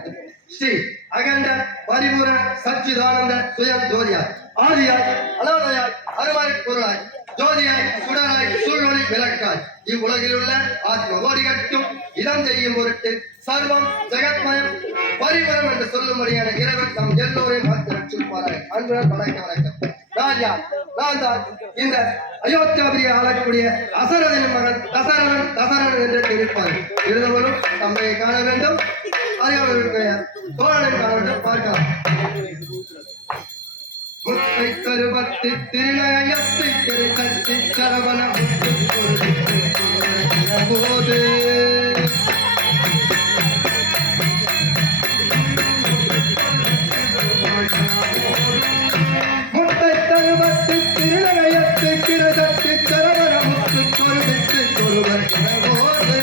நடக்கும். ஸ்ரீ அகண்ட பரிபூரண சச்சிதானந்த சுயம் ஜோதியாய் ஆதியாய் அனாதையாய் அருவாய் பொருளாய் ஜோதியாய் சுடராய் சூழொளி விளக்காய் இவ்வுலகில் உள்ள ஆத்ம கோடிகட்டும் இதம் செய்யும் பொருட்டு சர்வம் ஜெகத்மயம் பரிபுரம் என்று சொல்லும்படியான இறைவன் நம் எல்லோரையும் பார்த்து ரட்சிப்பாராய். அன்புடன் வணக்கம் வணக்கம். நான் யார்? நான் தான் இந்த அயோத்தியாபுரியை ஆளக்கூடிய அசரதின் மகன் தசரன் என்று தெரிவிப்பார். இருந்தவரும் தம்மையை காண வேண்டும், அறியாமல் தோழனை காண வேண்டும். பார்க்கலாம். முத்தை கருவத்தி திருநயத்தை கருத்தி சரவண போது முத்தை கருவத்தி திருநயத்தை கிரதத்தி சரவண முத்து கொருவித்து கொருவர் போது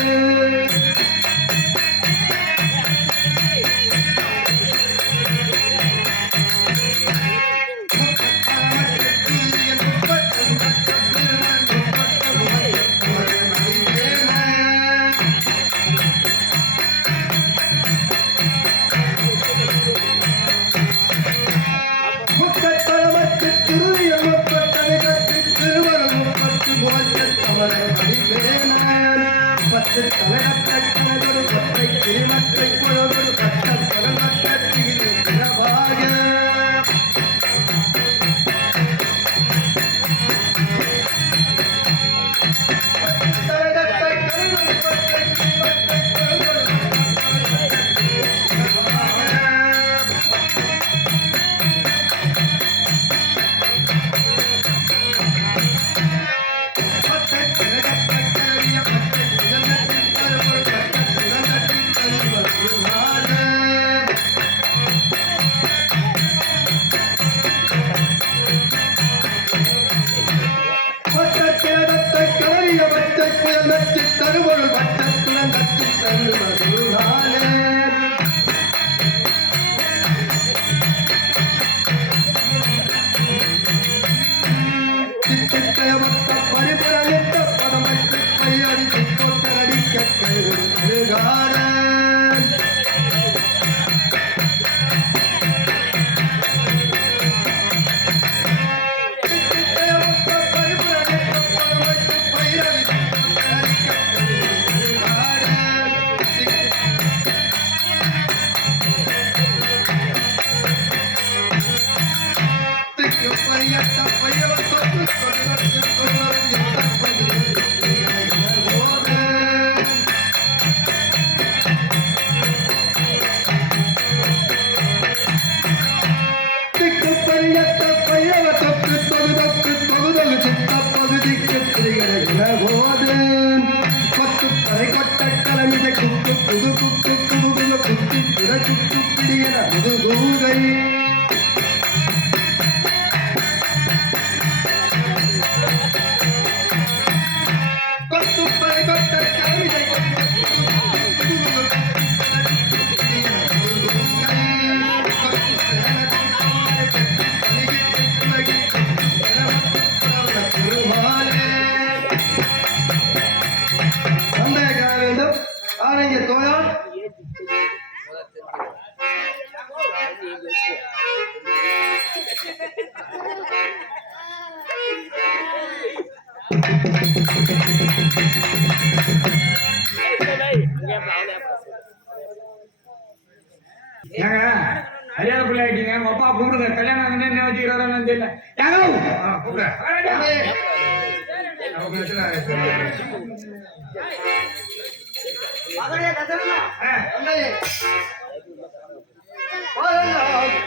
கல்யாண பிள்ளை ஆயிட்டீங்க. அப்பா கூப்பிடுங்க. கல்யாணம் என்ன வச்சுக்கிறாரு தெரியல.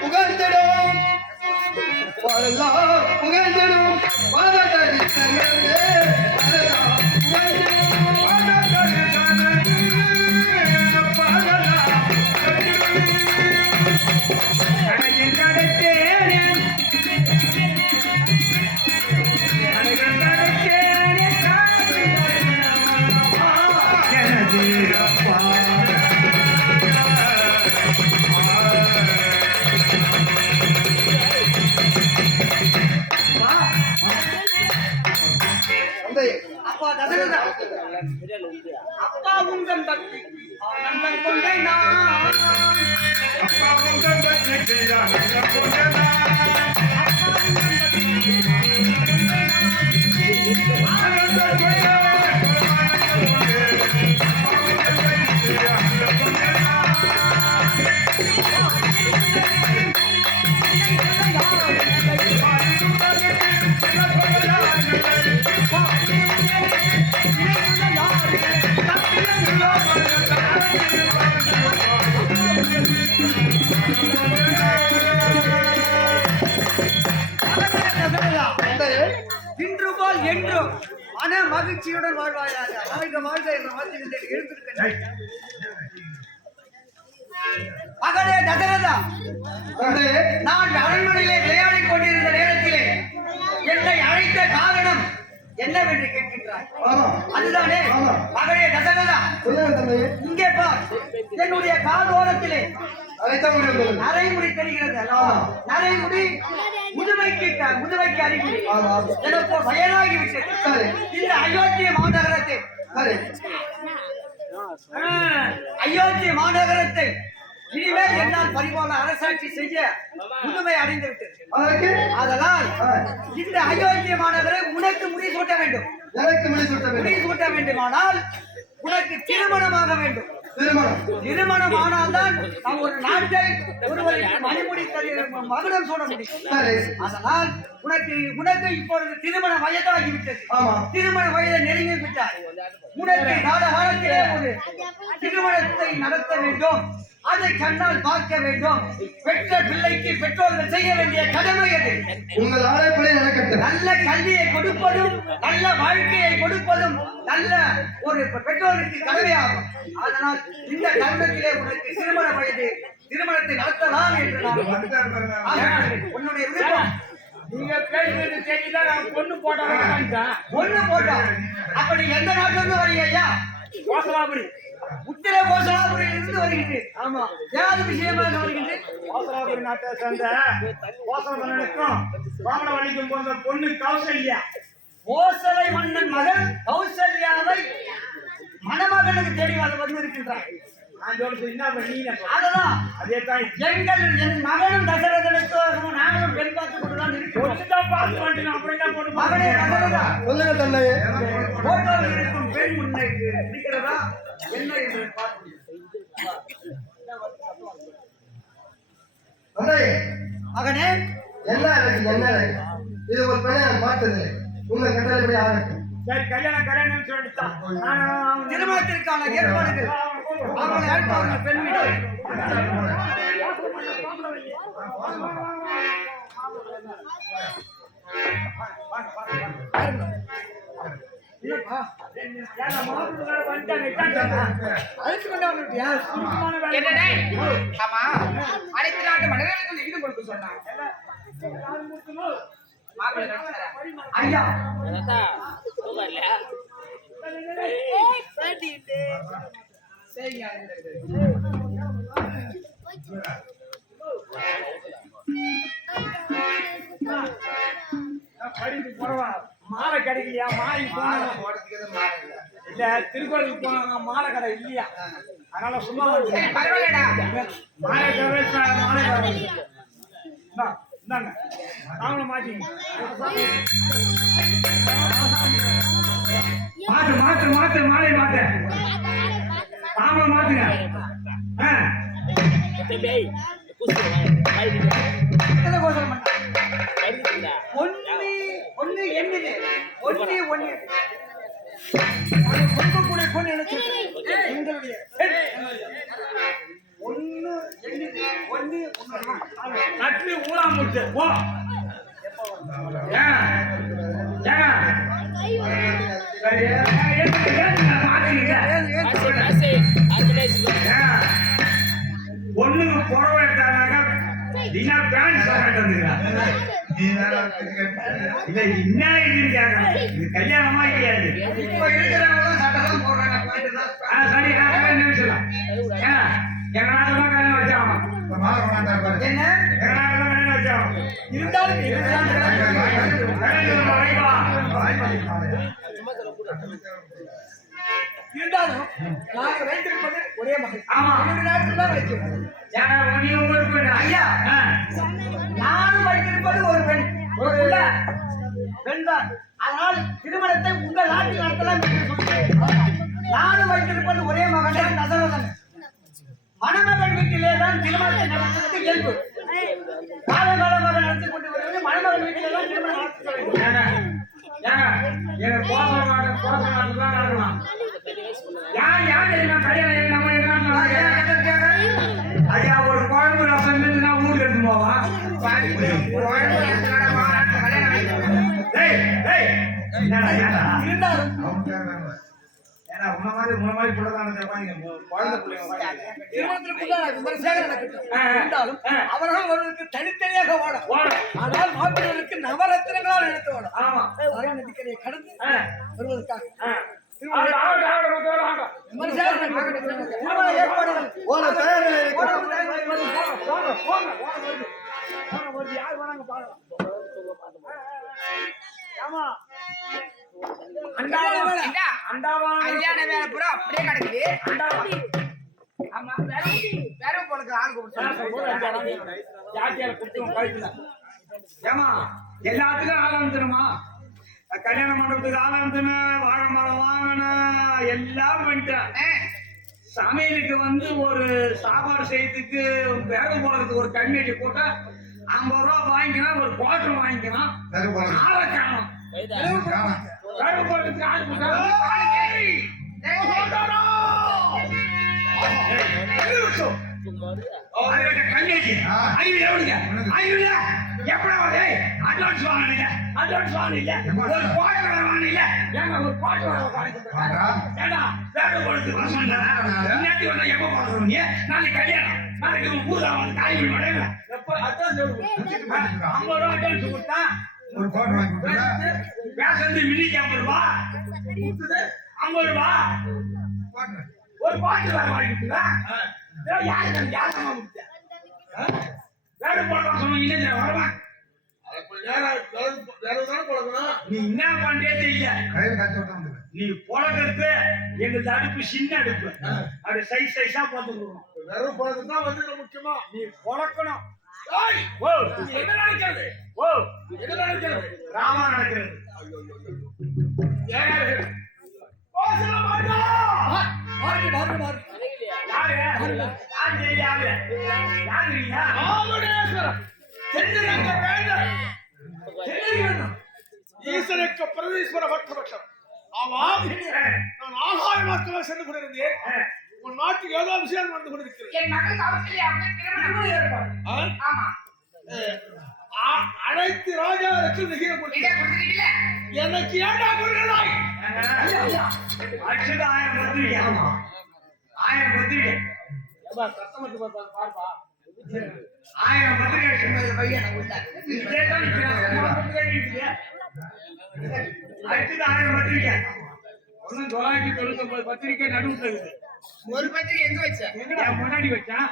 புகழ்ந்திடும் புகழ்ந்திடும் அப்பா உங்கள் பக்தி ஆனந்தம் கொண்டேன் நான். அப்பாவும் தங்கச்சிக்கு ஆனந்தம் கொண்டேன் நான். ஆனந்தம் கொண்டேன். தந்தையே, இன்று போல் என்றும் மன மகிழ்ச்சியுடன் வாழ்வாயாக. வாழ்க வாழ்க என்ற வார்த்தைகள் எழுந்திருக்கிறேன். மகனே தசரதா, தந்தையே, நான் அரண்மனையிலே விளையாடிக் கொண்டிருந்த நேரத்திலே என்னை அழைத்த காரணம் என்னவென்று கேட்கின்றாய். ஆமா, அதுதானே ஆமா. மகனே தசரதா, சொல்லுங்க தந்தையே. இங்கே பார். என்னுடைய காதோரத்திலே அதைத்தான் முடியும். நரைமுடி தெரிகிறது அல்லவா? நரைமுடி முதுமைக்கு அறிகுறி. ஆமா, எனக்கு வயதாகி விட்டது. சரி, இந்த அயோத்திய மாநகரத்தை சரி. அயோத்திய மாநகரத்தை இனிமேல் என்னால் பரிபாலன அரசாட்சி செய்ய முதுமை அடைந்து விட்டது. அதற்கு அதனால் ஆ, இந்த அயோத்திய மாநகரை உனக்கு முடிசூட்ட வேண்டும். எனக்கு முடிசூட்ட வேண்டும். முடிசூட்ட வேண்டுமானால் உனக்கு திருமணமாக வேண்டும். திருமணம் திருமணம் ஆனால்தான் நாம் ஒரு நாட்டை ஒருவருக்கு மணிமுடி மகுடம் சூட முடியும். சரி. அதனால் உனக்கு இப்பொழுது திருமண வயதாகிவிட்டது. ஆமா, திருமண வயதை நெருங்கி விட்டார். உனக்கு காலகாலத்திலே ஒரு திருமணத்தை நடத்த வேண்டும். அதை கண்ணால் பார்க்க வேண்டும். பெற்ற பிள்ளைக்கு பெற்றோர்கள் செய்ய வேண்டிய கடமை அது. உங்கள் ஆணைப்படி நடக்கட்டும். நல்ல கல்வியை கொடுப்பதும் நல்ல வாழ்க்கையை கொடுப்பதும் நல்ல ஒரு பெற்றோருக்கு கடமையாகும். அதனால் இந்த தருணத்திலே உனக்கு திருமண வயது திருமணத்தை நடத்தலாம் என்று நான் ஆசைப்படுகிறேன். உன்னுடைய விருப்பம். நீங்க பேசுறது தெரியுதா? நான் பொண்ணு போட்டேன். ஒண்ணு போட்டோம். அப்படி எந்த நாட்டில இருந்து வரீங்க ஐயா? கோசலாபுரி. உத்திர கோசலாபுரியில் இருந்து வருகின்றேன். ஆமா, ஏதாவது விஷயமாக வருகின்றேன். கோசலாபுரி நாட்டை சேர்ந்த கோசலமன்னனுக்கும் வாமனவழிக்கும் போன்ற பொண்ணு கௌசல்யா. கோசலை மன்னன் மகன் கௌசல்யாவை மணமகனுக்கு தேடி வந்து இருக்கின்றார். நான் சொல்றது என்ன பண்ணீங்க? அதெல்லாம் அதே தான் என் மகனும் தசரதனுக்கு நாங்களும் பெண் பார்த்துக் கொண்டுதான் இருக்கிறோம். ஒண்ணுதான் பார்த்து வந்துட்டேன். அப்புறம் என்ன பொண்ணு மகனே தசரதா, சொல்லுங்க தந்தையே. போட்டோவில் இருக்கும் பெண் முன்னைக்கு இருக்கிறதா என்ன என்று பார்த்து. தந்தையே, மகனே, என்ன இருக்கு, என்ன இருக்கு? இது ஒரு பெண்ணை நான் பார்த்ததில்லை. உங்க கட்டளைப்படி ஆகட்டும். சரி, கல்யாணம் சொல்லிட்டான். நான் திருமணத்திற்கான ஏற்பாடுகள் அவர்களை அழைப்பவர்கள் பெண் வீடு. என்னப்பா, அழைத்து கொண்டாந்துட்டியா? என்னடே? ஆமா, அனைத்து நாட்டு மனிதர்களுக்கும் நிகிதம் கொடுக்க சொன்னான். மாப்பிள்ளை நினைச்சாரா? ஐயா, சரிங்க. படிப்பு போறவா மாலை கிடைக்கலையா? மாறி போனாங்க. இல்ல, திருக்கோயிலுக்கு போனாங்க. மாலை கடை இல்லையா? அதனால சும்மா சரி, பரவாயில்லடா. மாலை கடை மாலை கடை இந்தாங்க, நாங்களும் மாட்டிங்க. மாத்து மாலை மாத்து. தாமரை மாத்துங்க. எத்தனை கோசம் பண்ண? ஒண்ணு என்னது? ஒண்ணு கொடுக்கக்கூடிய பொண்ணு நினைச்சிருக்கேன். உங்களுடைய ஒண்ணு என்னது? ஒண்ணு நட்டு ஊரா முட்டு போ. பொண்ணுங்க புடவை எடுத்தாங்க. தினா பேண்ட் கட்டுறதுங்க. இல்ல, என்ன இருக்காங்க? இது கல்யாணமா கிடையாது. இப்ப இருக்கிறவங்க சட்டெல்லாம் போடுறாங்க. சரி, என்ன சொல்லலாம்? எங்க நாட்டுல கல்யாணம் வச்சாங்க. என்ன எங்க நாட்டுல கல்யாணம் வச்சாங்க. இருந்தாலும் இருந்தாலும் நாங்கள் வைத்திருப்பது ஒரே மாட்டேன். ஆமா. 2 நேரத்துல தான் வைக்கிறேன். ஏன்னா நீ உங்களுக்கு ஐயா, நானும் வைத்திருப்பது ஒரு பெண், ஒரு பிள்ளை. பெண் தான். அதனால் திருமணத்தை உங்கள் நாட்டில் நடத்தலாம் என்று சொல்கிறேன். நானும் வைத்திருப்பது ஒரே மகன் தான், தசரதன். மணமகன் வீட்டிலே தான் திருமணத்தை நடத்துவது இயல்பு. காலகாலமாக நடத்தி கொண்டு வருவது மணமகன் வீட்டிலே தான் திருமணம் நடத்த வேண்டும். எங்க கோசம் தான் நடக்கலாம். யார் எல்லாம் கல்யாணம் நம்ம ஐயா ஒரு குழம்பு ரசம் நான் ஊருக்கு எடுத்து போவா. அவர்கள் ஒருவருக்கு தனித்தனியாக ஓடும். ஆனால் மாப்பிள்ளருக்கு நவரத்தினங்களால் எடுத்து ஓடும். ஆமா, நதிக்கரையை கடந்து வருவதற்காக கல்யாண வேலை பூரா அப்படியே கிடக்குது. ஆமா, வேற போனதுக்கு ஆள் ஏமா எல்லாத்துக்கும் ஆரம்பிச்சிருமா. கல்யாண மண்டபத்துக்கு ஆரம்பிச்சுன்னு வாழை மரம் வாங்கணும் எல்லாம் பண்ணிட்டேன். சமையலுக்கு வந்து ஒரு சாப்பாடு செய்யறதுக்கு வேக போறதுக்கு ஒரு கண்ணெட்டி போட்டா 50 ரூபா வாங்கிக்கலாம், ஒரு குவார்டர் வாங்கிக்கலாம். ஆளை காணும். வேக போறதுக்கு ஆள் கண்ணெட்டி எப்படாவது அட்வான்ஸ் வாங்கினீங்க, அட்வான்ஸ் வாங்கினீங்க, ஒரு குவார்டர் வாங்கினீங்க. ஏங்க ஒரு குவார்டர் ஏடா வேக போறதுக்கு முன்னாடி வந்தா எப்ப போறோம்? நீ நாளைக்கு கல்யாணம், நாளைக்கு ஊர்ல வந்து காய்கறி மடையில எப்ப அட்வான்ஸ் 50 ரூபா அட்வான்ஸ் கொடுத்தா ஒரு கோட் வாங்கி கொடுத்தா பேசந்து மினிக்கு 50 ரூபா 50 ரூபா ஒரு பாட்டு வாங்கி கொடுத்தா யாருமா கொடுத்தா? வேற போடுறா சொன்னீங்க வருவான். நீ என்ன பண்றே தெரியல. கையில கட்டி விட்டாங்க. நீ பொழக்கிறது எங்க அடுப்பு சின்ன அடுப்பு, அது சைஸ் சைஸா பார்த்துக்கணும். வெறும் பழக்கம் தான் வந்து முக்கியமா. நீ பொழக்கணும். என்ன நினைக்கிறது? என்ன நினைக்கிறது? ராமா நடக்கிறது. ஈஸ்வரக்கு பிரதீஸ்வர பட்டம். ஆமாம், நான் ஆகாயமாக சென்று கொண்டிருந்தேன். உன் நாட்டுக்கு ஏதோ விஷயம் வந்து கொண்டிருக்கிறேன். என் மகள் கௌசல்யாவுக்கு திருமணம் ஏற்பாடு. ஆமா, அழைத்து ராஜாவுக்கு நிகழ கொடுத்துட்டீங்களே. எனக்கு ஏண்டா கொடுக்கிறாய்? அடிச்சது 1000 பத்திரிக்கை. ஆமா 1000 பத்திரிக்கை. சத்தம் மட்டும் பார்ப்பா. 1000 பத்திரிக்கை பையன் உள்ள அடுத்தது 1000 பத்திரிக்கை. 999 பத்திரிக்கை நடுவுல இருக்குது. ஒரு பத்திரிக்கை எங்க வச்ச? என் முன்னாடி வச்சான்.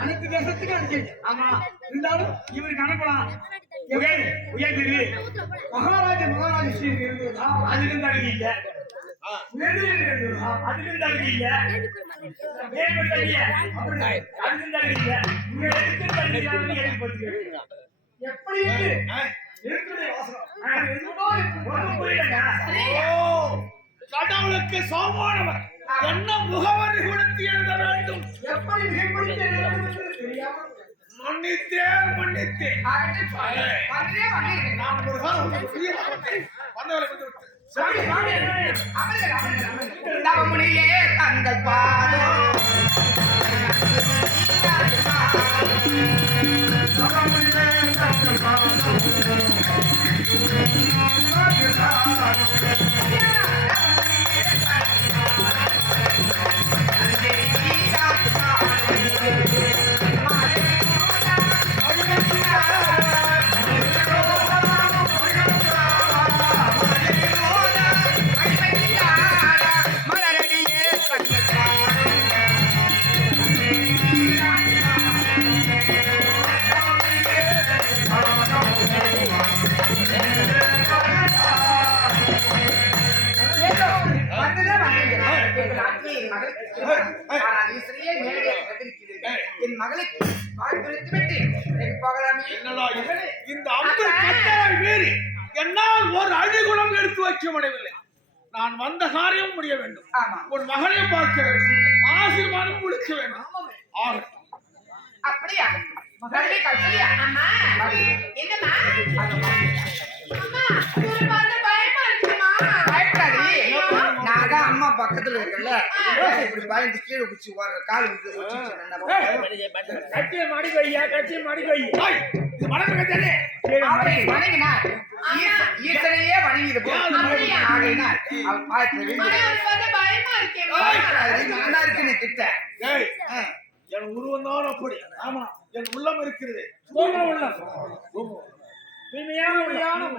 அனைத்து தேசத்துக்கு அனுப்பிச்சு. ஆமா, இருந்தாலும் இவருக்கு அனுப்பலாம். உயர்ந்தது மகாராஜ ஸ்ரீ இருந்ததா? அதிலிருந்து அழுகி இல்ல. அதிலிருந்து அழுகி இல்ல. மேற்பட்ட அதிலிருந்து அழுகி இல்ல. உங்க எடுத்து தள்ளியான்னு ஏற்படுத்தி எப்படி இருக்கிறதே வாசனம் ஒன்றும் புரியலங்க. கடவுளுக்கு சமமானவர் என்ன முகவரி கொடுத்து எழுத வேண்டும்? எப்படி மிகப்படுத்தி எழுதுவது தெரியாமல் மன்னித்தேன் மன்னித்தேன். நான் ஒரு காலம் வந்தவரை தவமுனியே தங்கள் பாதம் மலரடியே எங்கள் நாட்டிலே என் மகளுக்கு திருமணம். ஆனால் ஈஸ்வரியே நேரடியாக வந்திருக்கிறீர்கள். என் மகளுக்கு பால் குறித்து விட்டு எனக்கு போகலாமே. என்னடா இது? இந்த அம்பர் கட்டளை மீறி என்னால் ஒரு அடிகுணம் எடுத்து வைக்க முடியவில்லை. நான் வந்த காரியம் முடிய வேண்டும். ஆமா. உன் மகளையும் பார்க்க வேண்டும். ஆசீர்வாதம் முடிக்க வேண்டும். ஆகட்டும். அப்படியா மகளே கல்யாணியா? அம்மா என்னம்மா? அம்மா ஒரு மாதிரி பயமா இருக்குமா? பயப்படாதே. நான் தான் அம்மா பக்கத்துல இருக்கல. இப்படி பயந்து கீழே குச்சி ஓடுற கால் குச்சி கட்டிய மாடி வையா, கட்டிய மாடி வை. ஏய், இது மனதில் கட்டளை. வணங்கினா ஈசனையே வணங்கிது ஆகையினால் அவள் பார்த்து பயமா இருக்கேன். நல்லா இருக்கு நீ கிட்ட. ஏய், என் உருவம் தான் அப்படி. ஆமா, என் உள்ளம் இருக்கிறது. தூங்க உள்ளம். தூய்மையான உள்ளம்.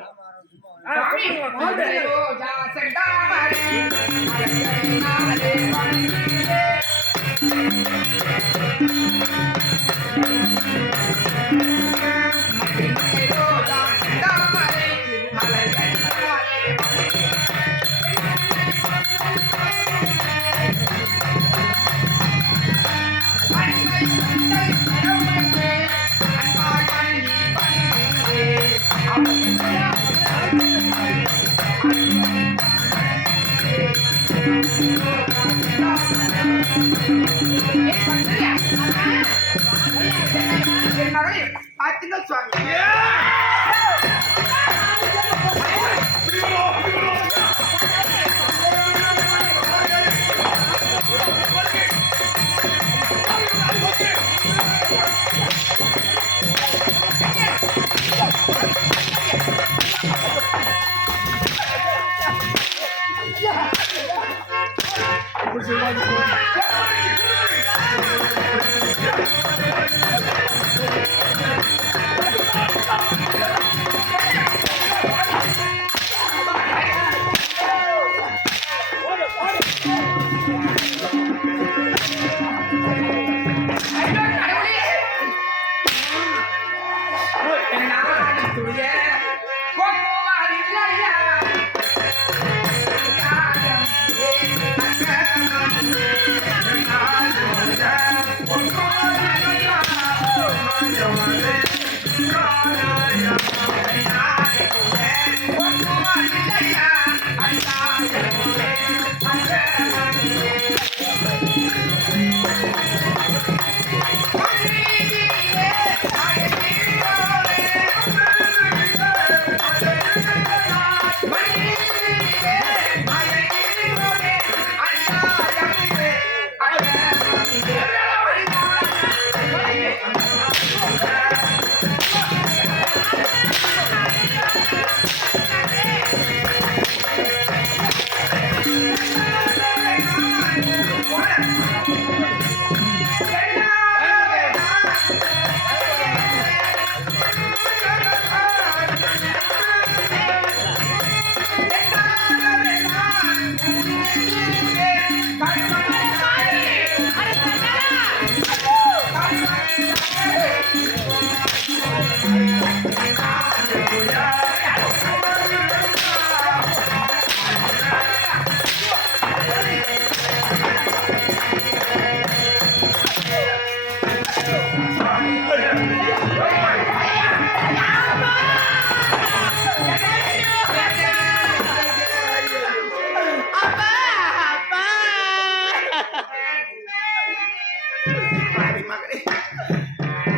பாத்தீங்க சுவாமி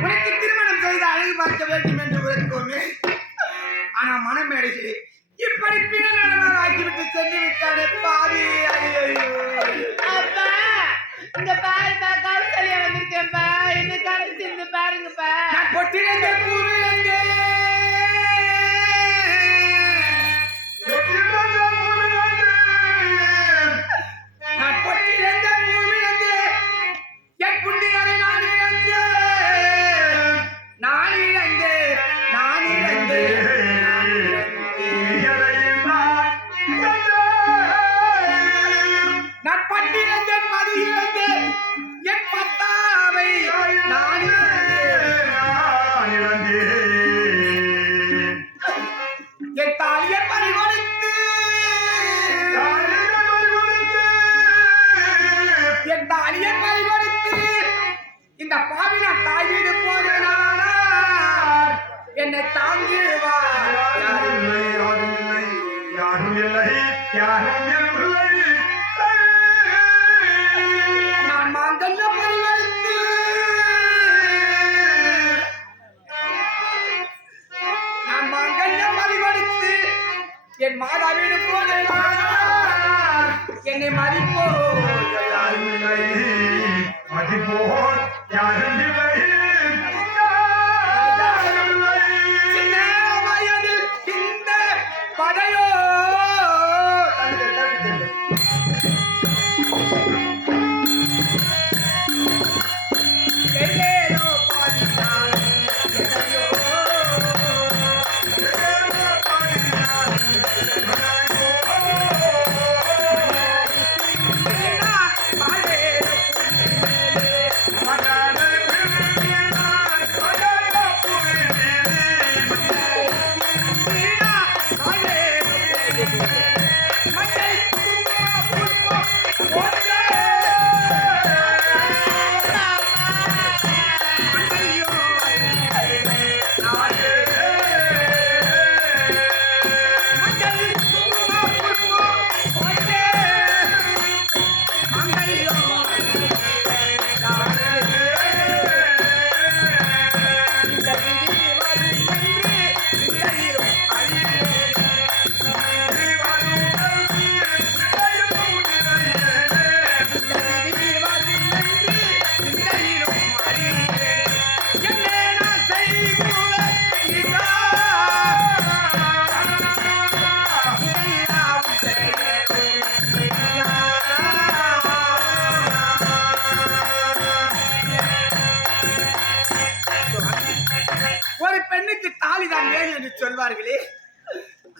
உனக்கு திருமணம் செய்து அழகு பார்க்க வேண்டும் என்று உரைத்தோமே. ஆனா மனமேடைகளே இப்படி பிற நடனம் ஆக்கிவிட்டு சென்று விட்டானே பாவி. அப்பா இந்த பாருப்பா கௌசல்யா வந்திருக்கேன்ப்பா என்ன கணிச்சு இந்த பாருங்கப்பா. நான் பொட்டிலங்க பூவிலங்க நான் பொட்டிலங்க பூவிலங்க என் புண்ணியரை நான் இழந்து நான் இழந்து நான் இழந்து நான் இழந்து நான் மாங்கல்ய பரிவர்த்து என் மாதாவிடு போல என்னை மதிப்போ சின்ன வயதில் இந்த படையோ சொல்வார்களே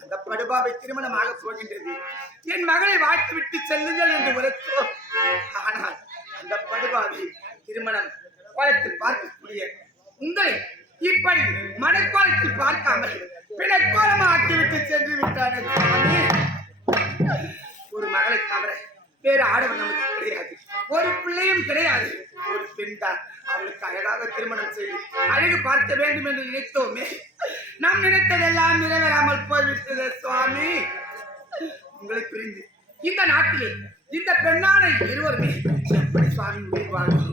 அந்த படுபாவை திருமணமாக போகின்றது. என் மகளை வாழ்த்து விட்டு செல்லுங்கள் என்று உரைத்தோம். ஆனால் அந்த படுபாவை திருமணம் கோலத்தில் பார்க்கக்கூடிய உங்களை இப்படி மனக்கோலத்தில் பார்க்காமல் பிணக்கோலமா ஆக்கிவிட்டு சென்று விட்டானே. ஒரு மகளை தவிர வேறு ஆடவன் நமக்கு கிடையாது, ஒரு பிள்ளையும் கிடையாது. ஒரு பெண் தான். அவளுக்கு அழகாக திருமணம் செய்து அழகு பார்க்க வேண்டும் என்று நினைத்தோமே, நாம் நினைத்ததெல்லாம் நிறைவேறாமல் போய்விட்டது சுவாமி. உங்களை பிரிந்து இந்த நாட்டிலே இந்த பெண்ணான இருவருமே எப்படி சுவாமி உயிர் வாழும்?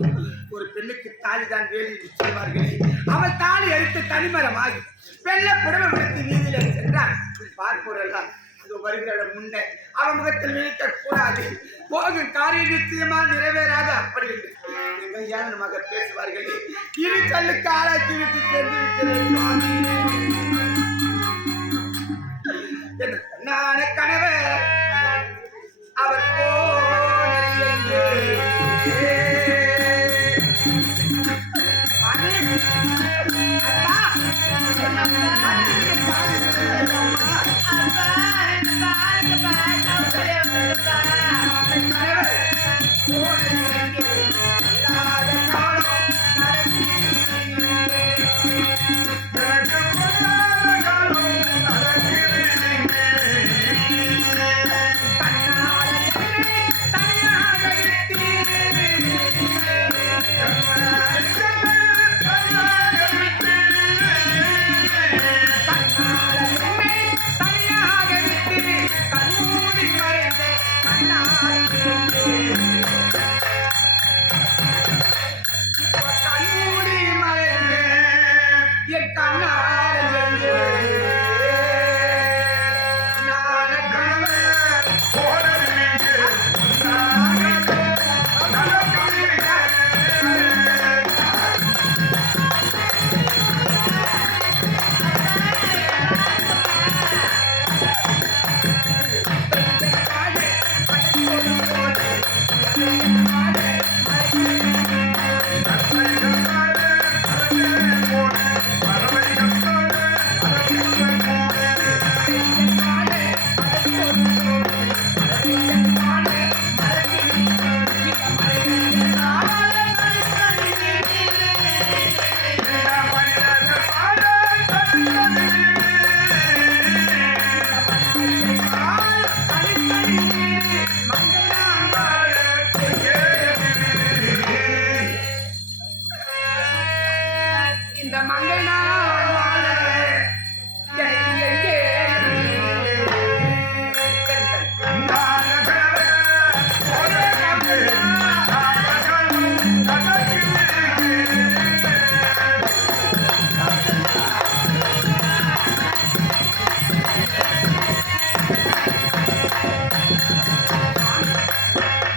ஒரு பெண்ணுக்கு தாலிதான் வேலை என்று சொல்வார்களே, அவள் தாலி அழித்து தனிமரமாகி வெள்ள புடவை விடுத்து வீதியிலே சென்றார். பார்ப்போரெல்லாம் அது வருகிற முன்னே அவன் முகத்தில் விழிக்க கூடாது, போகும் காரியம் நிச்சயமா நிறைவேறாது அப்படி என்று மக பேசுவார்களே. இரு சொல்லுக்கு ஆளாக்கி விட்டு சென்று நான கனவு அவர்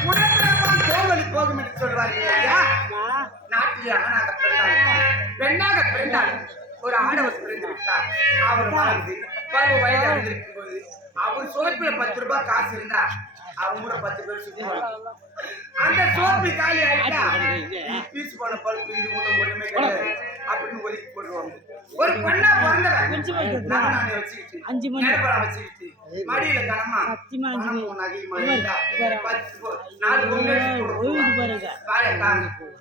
உடம்பில் தோல்வழி போகும் என்று சொல்வார்கள் ஐயா. நாட்டிலே ஆணாக பிறந்தாலும் பெண்ணாக பிறந்தாலும் ஒரு ஆடவர் பிறந்து விட்டார். அவர் வாழ்ந்து பருவ வயது அடைந்திருக்கும் போது அவர் சோப்பில 10 ரூபாய் காசு இருந்தா அவங்க கூட 10 பேர் சுத்தி வருவாங்க. அந்த சோப்பு காலி ஆயிட்டா பீஸ் போன பல்பு இது மட்டும் ஒண்ணுமே கிடையாது அப்படின்னு ஒதுக்கி போடுவாங்க. ஒரு பெண்ணா பிறந்தவன் நானே வச்சுக்கிட்டு நேரப்பழம் வச்சுக்கிட்டு மடியில கனமா பணமும் நகையுமா இருந்தா 4 பொங்கல்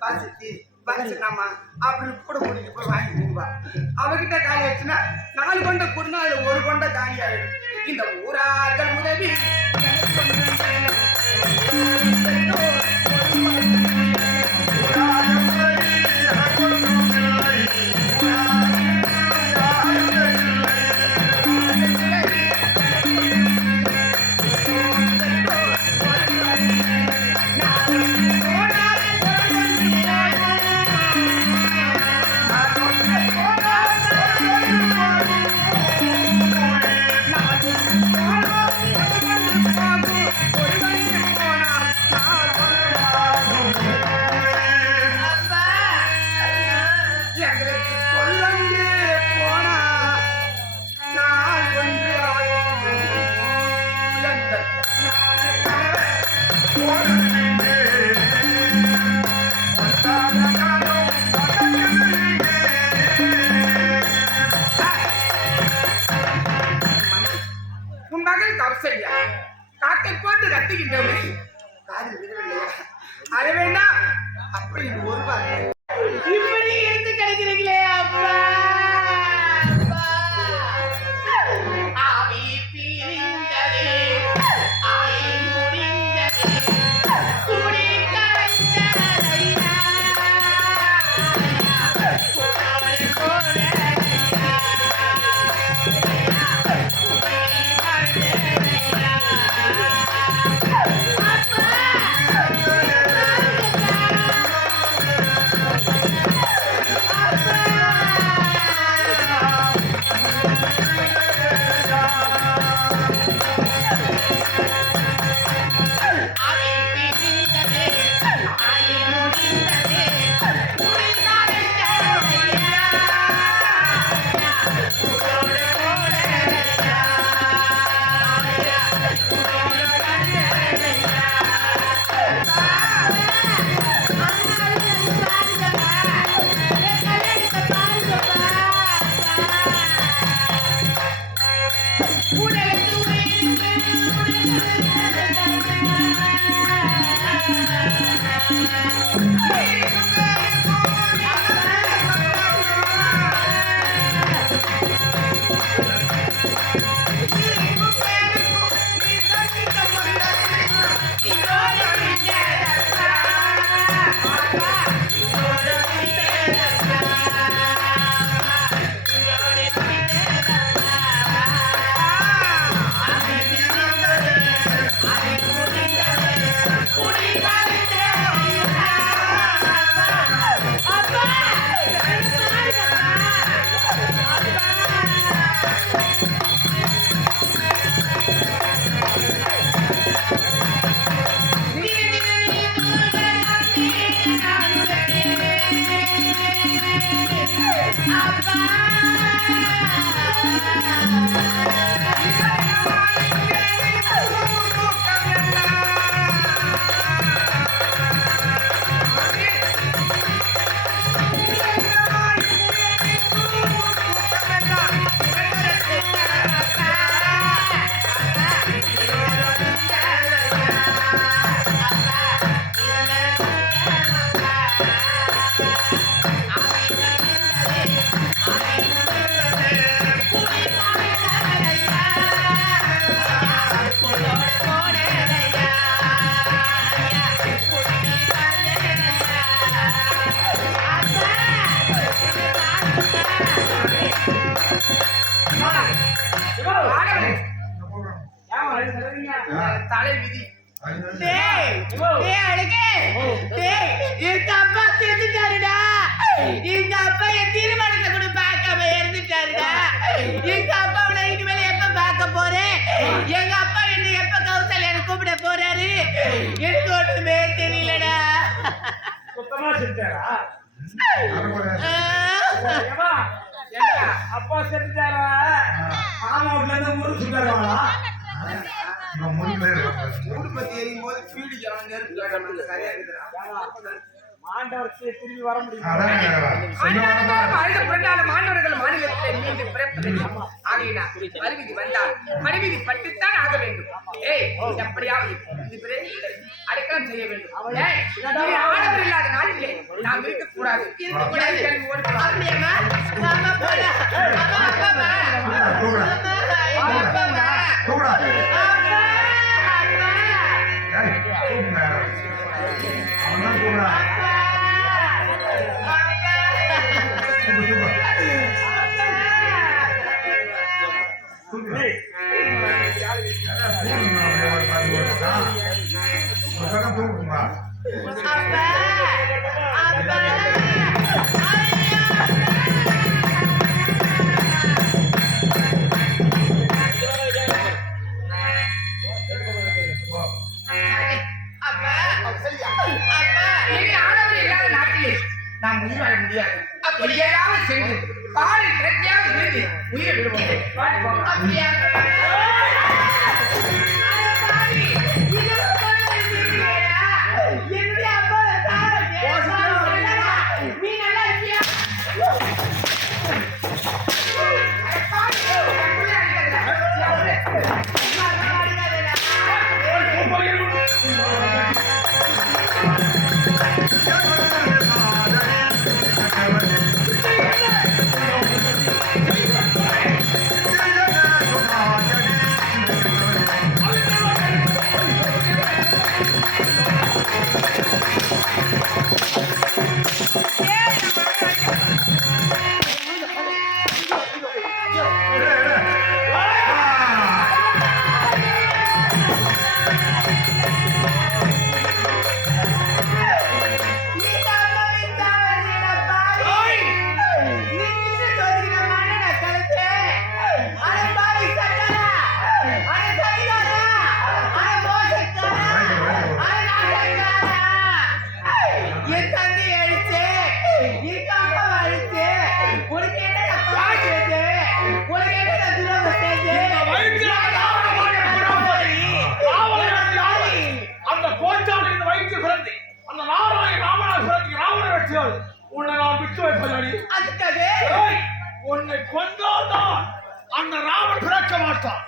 காசு பரிசுனாமா அப்படின்னு கூட கூட்டிட்டு போய் வாங்கி கொடுப்பா. அவகிட்ட காலி வச்சுன்னா 4 கொண்டை கொடுனா அதுல 1 கொண்டை காலி ஆயிடும். இந்த ஊரார்கள் உதவி உன் மகள் கௌசல்யா காக்கை போட்டு கத்திக்கிட்டோமே காது விடவில்லையா? அது வேண்டாம் அப்படின்னு ஒரு வார்த்தை இப்படி இருந்து கிடைக்கிறீங்களே அப்பா அப்பா. ஆவி பிரிந்தது ஆவி முடிந்தது சுடி கரைந்ததையா குட்டாவளை போனதையா அப்பா டேய் டேய் அழகே டேய் எங்க அப்பா செத்துட்டாருடா எங்க அப்பா என் திருமணத்தை கூட பார்க்காம இறந்துட்டாருடா எங்க அப்பாவை இனிமேல் எப்ப பார்க்க போறேன் எங்க அப்பா என்ன எப்ப கௌசல்யா கூப்பிட போறாரு எனக்கு ஒண்ணுமே தெரியலடா சுத்தமா செஞ்சாரா ஏம்மா, ஏண்டா, அப்பா செத்துட்டாரா மாமா வீட்டுல இருந்து முறுக்கு சுட்டாரா மாண்டவருக்கு திரும்பி வர முடியும் வாழ்ந்த புரண்டான மாணவர்கள் மாநிலத்திலே மீண்டும் பிறப்பது ஆகையினால் மறுவிதி வந்தால் மறுவிதி பட்டுத்தான் ஆக வேண்டும் ஏய் எப்படியாவது இது அடைக்கலம் செய்ய வேண்டும் ஏய், நீ ஆடவர் இல்லாத நாட்டிலே நாம் இருக்கக்கூடாது நாம் உயிர் வாழ முடியாது அப்படியாவது சென்று பாலில் கிடைக்காமல் விழுந்து உயிரை விடுவோம் அப்படியா நீ நல்லா இருக்கியா உன்னை நான் விட்டு வைப்பதாடி உன்னை கொன்றால்தான் அந்த ராமன் பிறக்க மாட்டான்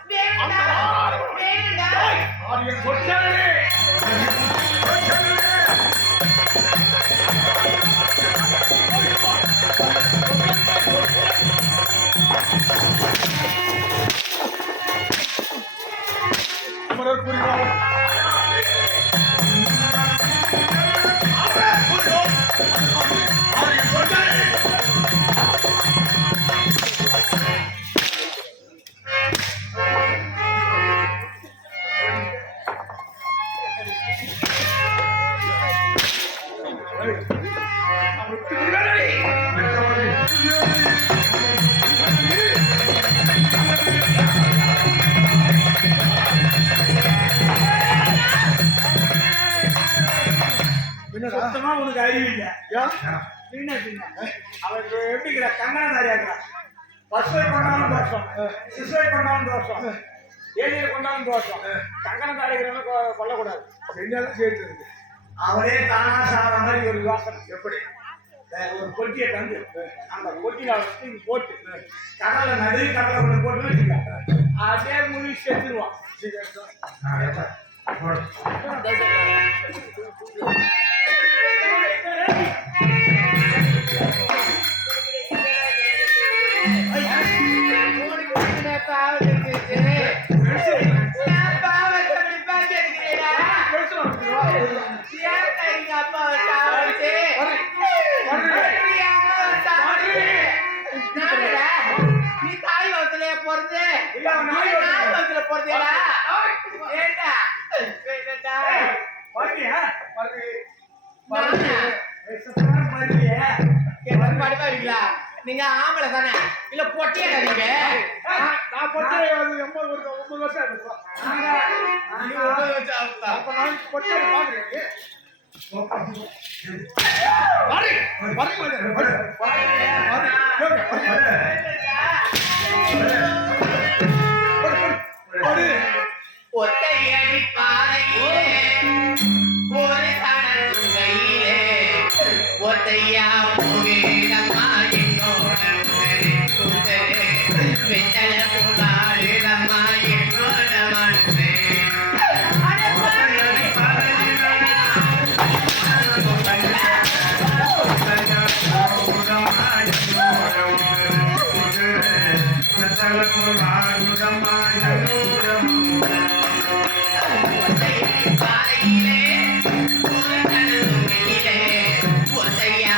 சுத்தமா உனக்கு அறிவு இல்ல சின்ன சின்ன அவருக்கு எப்படிங்கிற கங்கணதாரியாக்குறா பசுவை கொண்டாலும் தோஷம் சிசுவை கொண்டாலும் தோஷம் ஏரியை கொண்டாலும் தோஷம் கங்கணதாரிக்கிறவங்க கொல்லக்கூடாது என்னெல்லாம் சேர்த்து இருக்கு அவரே தானா சாகிற மாதிரி ஒரு யோசனை எப்படி ஒரு பொட்டியை தந்து அந்த பொட்டியில வச்சு இங்க போட்டு கடலை நடு கடலை கொண்டு போட்டு வச்சுக்க அதே முழு செத்துருவான் நீ தாய் வகுத்துல பொறுத்து போறதேடா வருவியா நானா? வருவியா என்ன படுவாங்களா நீங்க ஆம்பளை தானே இல்ல பொட்டியா நீங்க நான் பொட்டை வந்து 9 வருஷம் ஆகுது. அப்ப நான் பொட்டை பாக்குறேன். ஒத்தையடி பாதையிலே ஒரு கணல் துறையிலே ஒத்தையா போகிறம்மா என்னோட குதிரை வெத்தல போகாடம்மா என்னோட மனசே பாதையிலே ஒரு கணல் துறையிலே ஒத்தையா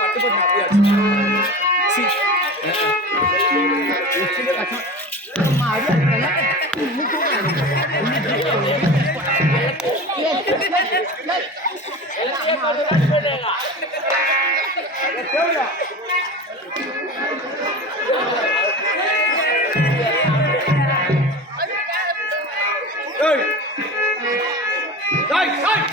பட்டு பட்டு அப்படியாச்சு சி அம்மா அடியா தேவையா ஏய் டேய் டேய்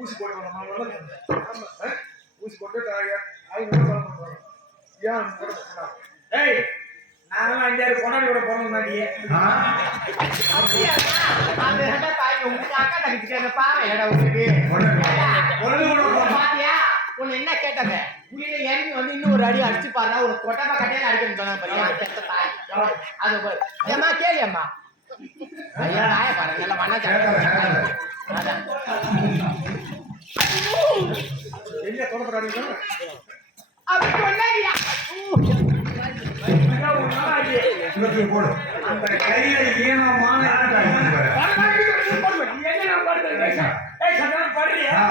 ஊசி போட்டு ஊசி போட்டு ஏய் நானும் 5-6 பொண்ணாடியோட பிறந்தாடி உன்னை என்ன கேட்டாங்க இறங்கி வந்து இன்னும் ஒரு அடி அடிச்சு பாருனா ஒரு கொட்டமா கட்டையில அடிக்கணும் சொன்னாங்க தாய் அது ஏமா கேளு அம்மா நாய பாருங்க நல்லா மண்ணா அப்படி சொன்னாடியா அந்த கையில ஈனமான படுறியா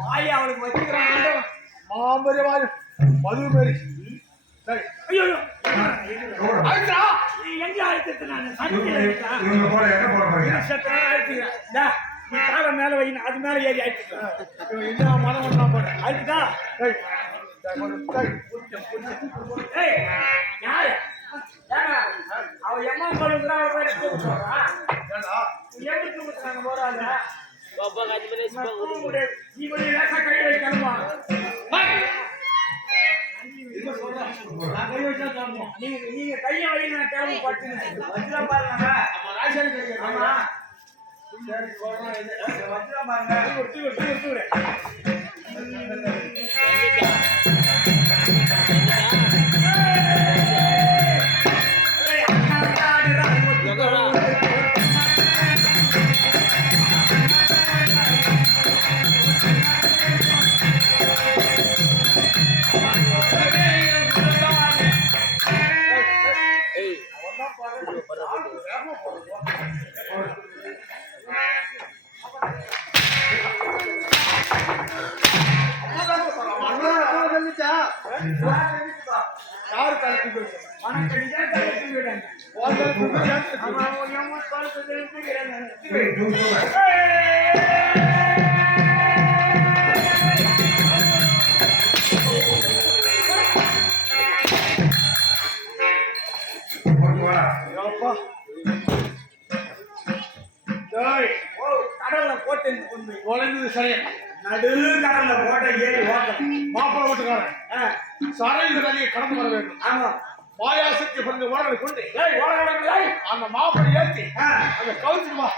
வாய் அவளுக்கு வச்சுக்கிறான் மாம்பரியமாய் மது மாரி ஐயோ எங்க ஆயிடுச்சு நான் மேல வைக்கணும் அது மேல ஏறி ஆயிடுச்சு என்ன மனம் ஒன்றா போறேன் ஆயிடுச்சா யாரு அவ எம்மா சொல்லுங்கிறா அவ போய் தூக்குறா எப்படி தூக்குறாங்க போறாங்க நீங்க கைய வழி நான் கிளம்பி பட்டுங்க பாருங்க யாரு கலந்து தொலைந்தது சரி. நடுக்கடல்ல போட்ட ஏறி ஓட்டணும். மாப்பிள்ளை வீட்டுக்காரன் சரையில் அணியை கடந்து வர வேண்டும். ஆமா. பாயாசத்தை பிறந்த ஓடலை கொண்டு ஓட அந்த மாப்பிள்ளை ஏற்றி அந்த கவுத்துக்கு வா.